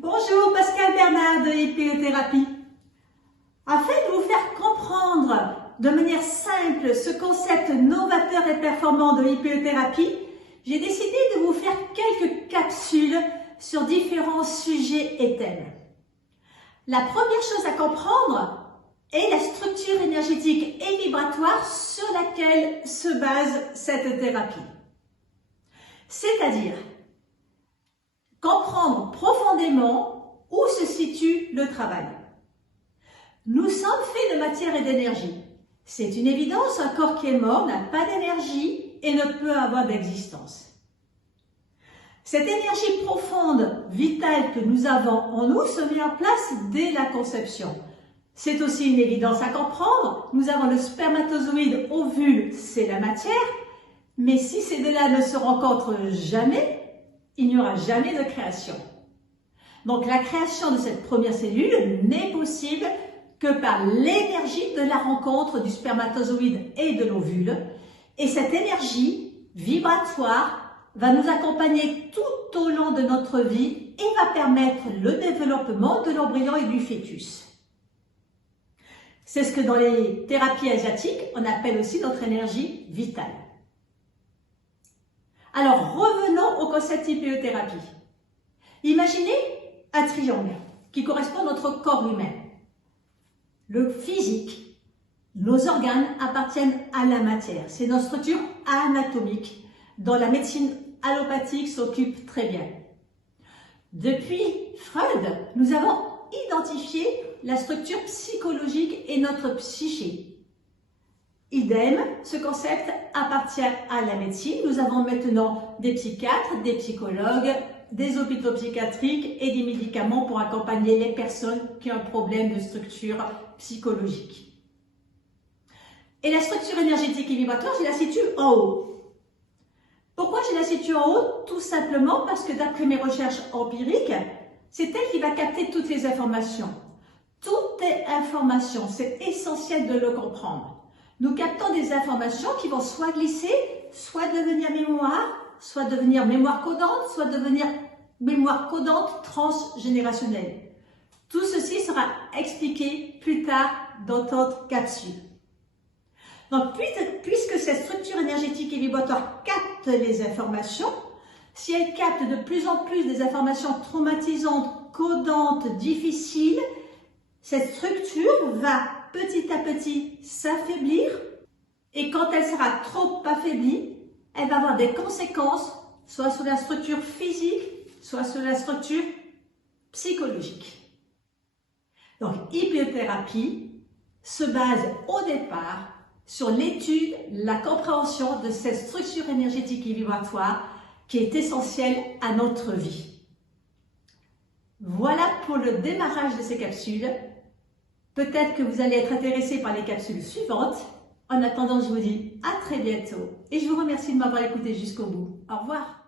Bonjour, Pascal Bernard de Hypnothérapie. Afin de vous faire comprendre de manière simple ce concept novateur et performant de l'hypnothérapie, j'ai décidé de vous faire quelques capsules sur différents sujets et thèmes. La première chose à comprendre est la structure énergétique et vibratoire sur laquelle se base cette thérapie. C'est-à-dire comprendre profondément où se situe le travail. Nous sommes faits de matière et d'énergie. C'est une évidence, un corps qui est mort n'a pas d'énergie et ne peut avoir d'existence. Cette énergie profonde, vitale que nous avons en nous se met en place dès la conception. C'est aussi une évidence à comprendre. Nous avons le spermatozoïde, ovule, c'est la matière, mais si ces deux-là ne se rencontrent jamais, il n'y aura jamais de création. Donc la création de cette première cellule n'est possible que par l'énergie de la rencontre du spermatozoïde et de l'ovule. Et cette énergie vibratoire va nous accompagner tout au long de notre vie et va permettre le développement de l'embryon et du fœtus. C'est ce que dans les thérapies asiatiques, on appelle aussi notre énergie vitale. Alors, revenons au concept hypnothérapie. Imaginez un triangle qui correspond à notre corps humain. Le physique, nos organes appartiennent à la matière. C'est notre structure anatomique dont la médecine allopathique s'occupe très bien. Depuis Freud, nous avons identifié la structure psychologique et notre psyché. Idem, ce concept appartient à la médecine. Nous avons maintenant des psychiatres, des psychologues, des hôpitaux psychiatriques et des médicaments pour accompagner les personnes qui ont un problème de structure psychologique. Et la structure énergétique et vibratoire, je la situe en haut. Pourquoi je la situe en haut? Tout simplement parce que d'après mes recherches empiriques, c'est elle qui va capter toutes les informations. Tout est information, c'est essentiel de le comprendre. Nous captons des informations qui vont soit glisser, soit devenir mémoire, soit devenir mémoire codante, soit devenir mémoire codante transgénérationnelle. Tout ceci sera expliqué plus tard dans d'autres capsules. Donc, puisque cette structure énergétique et vibratoire capte les informations, si elle capte de plus en plus des informations traumatisantes, codantes, difficiles, cette structure va petit à petit s'affaiblir et quand elle sera trop affaiblie, elle va avoir des conséquences soit sur la structure physique, soit sur la structure psychologique. Donc, hypnothérapie se base au départ sur l'étude, la compréhension de cette structure énergétique et vibratoire qui est essentielle à notre vie. Voilà pour le démarrage de ces capsules. Peut-être que vous allez être intéressé par les capsules suivantes. En attendant, je vous dis à très bientôt et je vous remercie de m'avoir écouté jusqu'au bout. Au revoir.